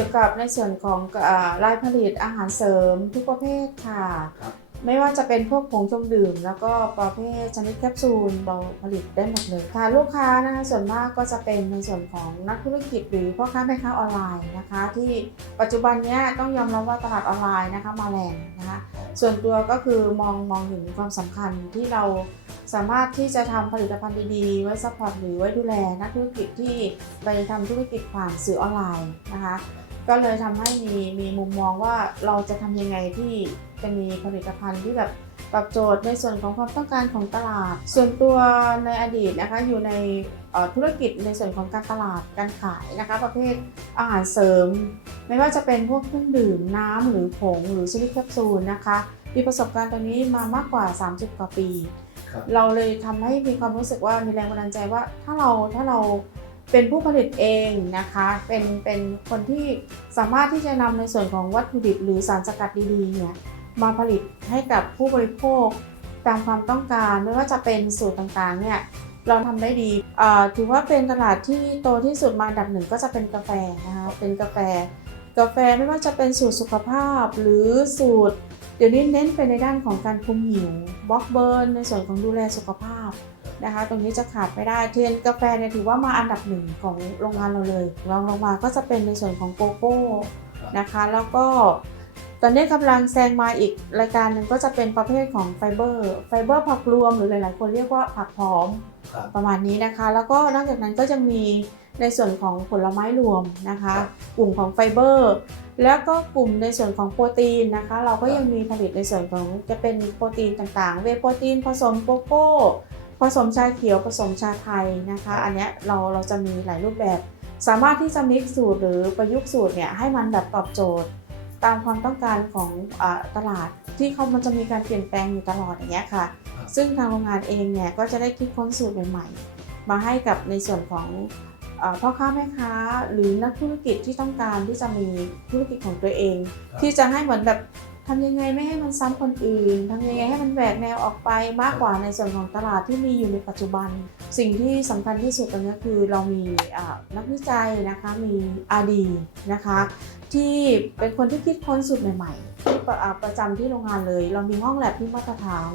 กี่ยวกับในส่วนของเอ่อรายผลิตอาหารเสริมทุกประเภทค่ะครับไม่ว่าจะเป็นพวกผงชงดื่ม แล้วก็ประเภทชนิดแคปซูลเราผลิตได้หมดเลยค่ะลูกค้านะคะส่วนมากก็จะเป็นในส่วนของนักธุรกิจหรือพ่อค้าแม่ค้าออนไลน์นะคะ ที่ปัจจุบันเนี้ยต้องยอมรับว่าตลาดออนไลน์นะคะมาแรงนะคะส่วนตัวก็คือมองมองถึงความสำคัญที่เราสามารถที่จะทำผลิตภัณฑ์ดีๆ ไว้ซัพพอร์ตหรือไว้ดูแลนักธุรกิจที่ไปทำธุรกิจผ่านสื่อออนไลน์นะคะ ก็เลยทำให้มีมีมุมมองว่าเราจะทำยังไงที่จะมีผลิตภัณฑ์ที่แบบตอบโจทย์ในส่วนของความต้องการของตลาด ส่วนตัวในอดีตนะคะอยู่ในเอ่อธุรกิจในส่วนของการตลาดการขายนะคะ ประเภทอาหารเสริม ไม่ว่าจะเป็นพวกเครื่องดื่มน้ำหรือผงหรือชนิดแคปซูลนะคะ มีประสบการณ์ตรงนี้มามากกว่า 30 กว่าปีครับเราเลยทำให้มีความรู้สึกว่ามีแรงบันดาลใจว่าถ้าเราถ้าเรา เป็นผู้ผลิตเองนะคะ เป็นเป็นคนที่สามารถที่จะนำในส่วนของวัตถุดิบหรือสารสกัดดีๆเนี่ยมาผลิตให้กับผู้บริโภคตามความต้องการไม่ว่าจะเป็นสูตรต่างๆเนี่ยเราทำได้ดีถือว่าเป็นตลาดที่โตที่สุดมาดับหนึ่งก็จะเป็นกาแฟนะคะ เป็นกาแฟ กาแฟไม่ว่าจะเป็นสูตรสุขภาพหรือสูตร เดี๋ยวนี้เน้นไปในด้านของการคุมหิวบล็อกเบิร์นในส่วนของดูแลสุขภาพนะคะ ตรงนี้จะขาดไม่ได้เทียนกาแฟเนี่ยถือว่ามาอันดับหนึ่งของโรงงานเราเลยรองลงมาก็จะเป็นในส่วนของโกโก้นะคะ แล้วก็ตอนนี้กำลังแซงมาอีกรายการหนึ่งก็จะเป็นประเภทของไฟเบอร์ไฟเบอร์ผักรวมหรือหลาย ๆ คนเรียกว่าผักหอมครับประมาณนี้นะคะ แล้วก็นอกจากนั้นก็จะมีในส่วนของผลไม้รวมนะคะครับกลุ่มของไฟเบอร์ แล้วก็กลุ่มในส่วนของโปรตีนนะคะ เราก็ครับยังมีผลิตในส่วนของจะเป็นโปรตีนต่างๆ เวย์โปรตีนผสมโกโก้ ผสมชาเขียวผสมชาไทยนะคะ อันเนี้ยเราเราจะมีหลายรูปแบบ สามารถที่จะมิกซ์สูตรหรือประยุกต์สูตรเนี่ยให้มันแบบตอบโจทย์ ตามความต้องการของอาตลาดที่เขามันจะมีการเปลี่ยนแปลงอยู่ตลอดอย่างเงี้ยค่ะครับซึ่งทางโรงงานเองเนี่ยก็จะได้คิดค้นสูตรใหม่ๆ มาให้กับในส่วนของเอ่อ พ่อค้าแม่ค้าหรือนักธุรกิจที่ต้องการที่จะมีธุรกิจของตัวเองครับที่จะให้เหมือนแบบทำยังไงไม่ให้มันซ้ำคนอื่นทำยังไงให้มันแหวกแนวออกไปมากกว่าในส่วนของตลาดที่มีอยู่ในปัจจุบัน สิ่งที่สำคัญที่สุดตรงนี้คือเรามีอ่านักวิจัยนะคะมี RD นะคะที่เป็นคนที่คิดค้นสูตรใหม่ๆที่ประอ่าประจำที่โรงงานเลย เรามีห้องแลบที่มาตรฐาน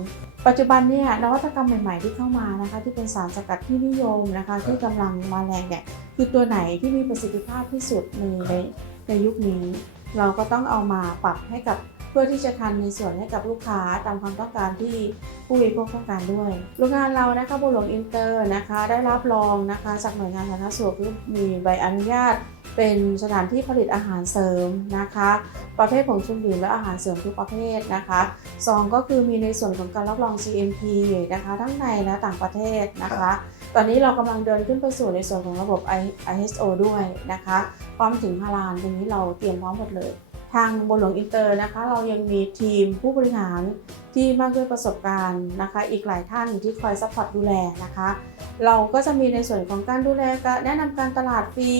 ปัจจุบันเนี่ยนวัตกรรมใหม่ๆที่เข้ามานะคะ ที่เป็นสารสกัดที่นิยมนะคะ ที่กำลังมาแรงเนี่ยคือตัวไหนที่มีประสิทธิภาพที่สุดในในในยุคนี้ เราก็ต้องเอามาปรับให้กับเพื่อที่จะทันในส่วนให้กับลูกค้าตามความต้องการที่ผู้บริโภคต้องการด้วย โรงงานเรานะคะบุหลวงอินเตอร์นะคะ ได้รับรองนะคะจากหน่วยงานสาธารณสุขที่มีใบอนุญาต เป็นสถานที่ผลิตอาหารเสริมนะคะ ประเภทผงชูดื่มและอาหารเสริมทุกประเภทนะคะสองก็คือมีในส่วนของการรับรอง GMP นะคะ ทั้งในและต่างประเทศนะคะ ตอนนี้เรากำลังเดินขึ้นไปสู่ในส่วนของระบบ ISO ด้วยนะคะพร้อมถึงฮาลานตรงนี้เราเตรียมพร้อมหมดเลยทางบนหลวงอินเตอร์นะคะ เรายังมีทีมผู้บริหารที่มากด้วยประสบการณ์นะคะ อีกหลายท่านที่คอยซัพพอร์ตดูแลนะคะ เราก็จะมีในส่วนของการดูแลแนะนำการตลาดฟรี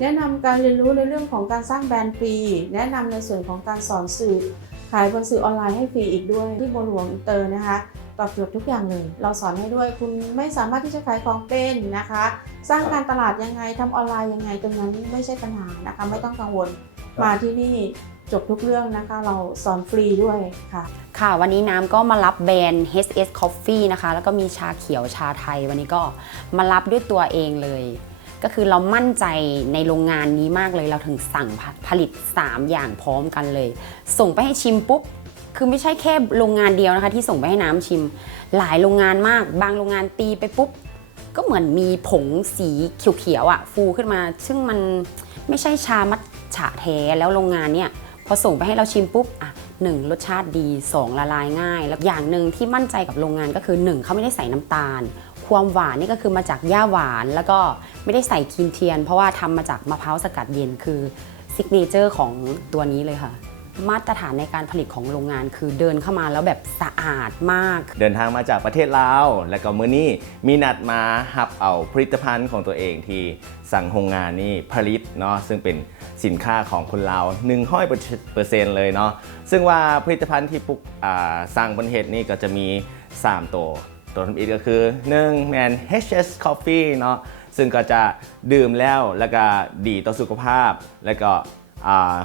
แนะนำการเรียนรู้ในเรื่องของการสร้างแบรนด์ฟรีแนะนำในส่วนของการสอนสื่อขายบนสื่อออนไลน์ให้ฟรีอีกด้วยที่บนหลวงอินเตอร์นะคะตอบโจทย์ทุกอย่างเลย เราสอนให้ด้วยคุณไม่สามารถที่จะขายของเป็นนะคะ สร้างการตลาดยังไงทำออนไลน์ยังไงตรงนั้นไม่ใช่ปัญหานะคะ ไม่ต้องกังวลมาที่นี่จบทุกเรื่องนะคะ เราสอนฟรีด้วยค่ะ ค่ะ วันนี้น้ำก็มารับแบรนด์ HS Coffee นะคะ แล้วก็มีชาเขียวชาไทย วันนี้ก็มารับด้วยตัวเองเลย ก็คือเรามั่นใจในโรงงานนี้มากเลย เราถึงสั่งผผลิต 3 อย่างพร้อมกันเลย ส่งไปให้ชิมปุ๊บคือไม่ใช่แค่โรงงานเดียวนะคะ ที่ส่งไปให้น้ำชิม หลายโรงงานมาก บางโรงงานตีไปปุ๊บ ก็เหมือนมีผงสีเขียวๆอะ่ะ ฟูขึ้นมา ซึ่งมันไม่ใช่ชามัทฉะแท้แล้วโรงงานเนี่ยพอส่งไปให้เราชิมปุ๊บอะหนึ่งรสชาติดี 2 ละลายง่าย แล้วอย่างหนึ่งที่มั่นใจกับโรงงานก็คือ 1เขาไม่ได้ใส่น้ำตาล ความหวานนี่ก็คือมาจากหญ้าหวานแล้วก็ไม่ได้ใส่ครีมเทียน เพราะว่าทำมาจากมะพร้าวสกัดเย็นคือซิกเนเจอร์ของตัวนี้เลยค่ะ มาตรฐานในการผลิตของโรงงาน คือเดินเข้ามาแล้วแบบสะอาดมาก เดินทางมาจากประเทศลาวและก็มื้อนี้มีนัดมาหับเอาผลิตภัณฑ์ของตัวเองที่สั่งโรงงานนี่ผลิตเนาะซึ่งเป็นสินค้าของคนลาว100เปอร์เซ็นต์เลยเนาะซึ่งว่าผลิตภัณฑ์ที่ปุกอ่าสั่งบนเฮ็ดนี่ก็จะมี 3 ตัว ตัวทำอิฐก็คือ1แมน HS Coffee เนาะซึ่งก็จะดื่มแล้วแล้วก็ดีต่อสุขภาพ แล้วก็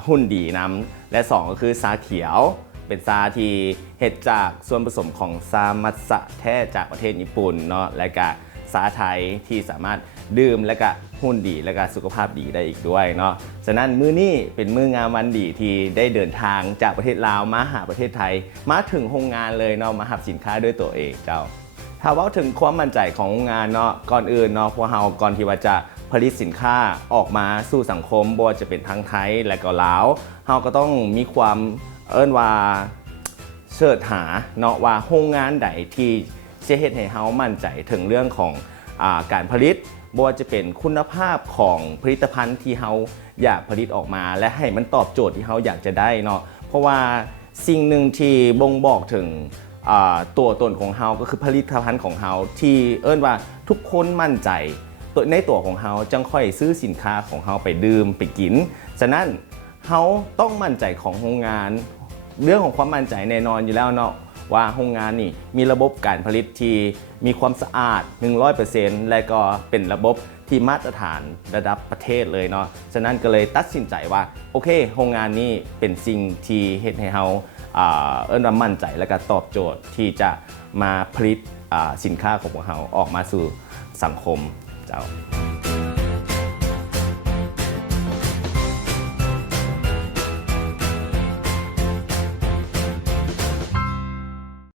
หุ้นดีน้ำและสองก็คือซาเขียว เป็นซาที่เห็ดจากส่วนผสมของซามัสะแท้จากประเทศญี่ปุ่นเนาะและก็ซาไทยที่สามารถดื่มและก็หุ้นดีและก็สุขภาพดีได้อีกด้วยเนาะ ฉะนั้นมื้อนี้เป็นมื้องามวันดีที่ได้เดินทางจากประเทศลาวมาหาประเทศไทย มาถึงโรงงานเลยเนาะมาหับสินค้าด้วยตัวเองเจ้า ถ้าว่าถึงความมั่นใจของงานเนาะก่อนอื่นเนาะพวกเราก่อนที่ว่าจะผลิตสินค้าออกมาสู่สังคมบ่ว่าจะเป็นทั้งไทยและก็ลาวเราก็ต้องมีความเอิ้นว่าเสิร์ชหาเนาะว่าโรงงานใดที่จะเฮ็ดให้เฮามั่นใจถึงเรื่องของอาการผลิตบ่ว่าจะเป็นคุณภาพของผลิตภัณฑ์ที่เฮาอยากผลิตออกมา และให้มันตอบโจทย์ที่เฮาอยากจะได้เนาะเพราะว่าสิ่งหนึ่งที่บ่งบอกถึง ตัวตนของเฮาก็คือผลิตภัณฑ์ของเฮาที่เอิ้นว่าทุกคนมั่นใจตัวในตัวของเฮาจังค่อยซื้อสินค้าของเฮาไปดื่มไปกิน ฉะนั้นเฮาต้องมั่นใจของโรงงาน เรื่องของความมั่นใจแน่นอนอยู่แล้วเนาะว่าโรงงานนี่มีระบบการผลิตที่มีความสะอาด 100%และก็เป็นระบบที่มาตรฐานระดับประเทศเลยเนาะ ฉะนั้นก็เลยตัดสินใจว่า โอเค โรงงานนี้เป็นสิ่งที่เฮ็ดให้เฮา เอิ้นว่ามั่นใจและก็ตอบโจทย์ที่จะมาผลิตสินค้าของพวกเราออกมาสู่สังคมเจ้า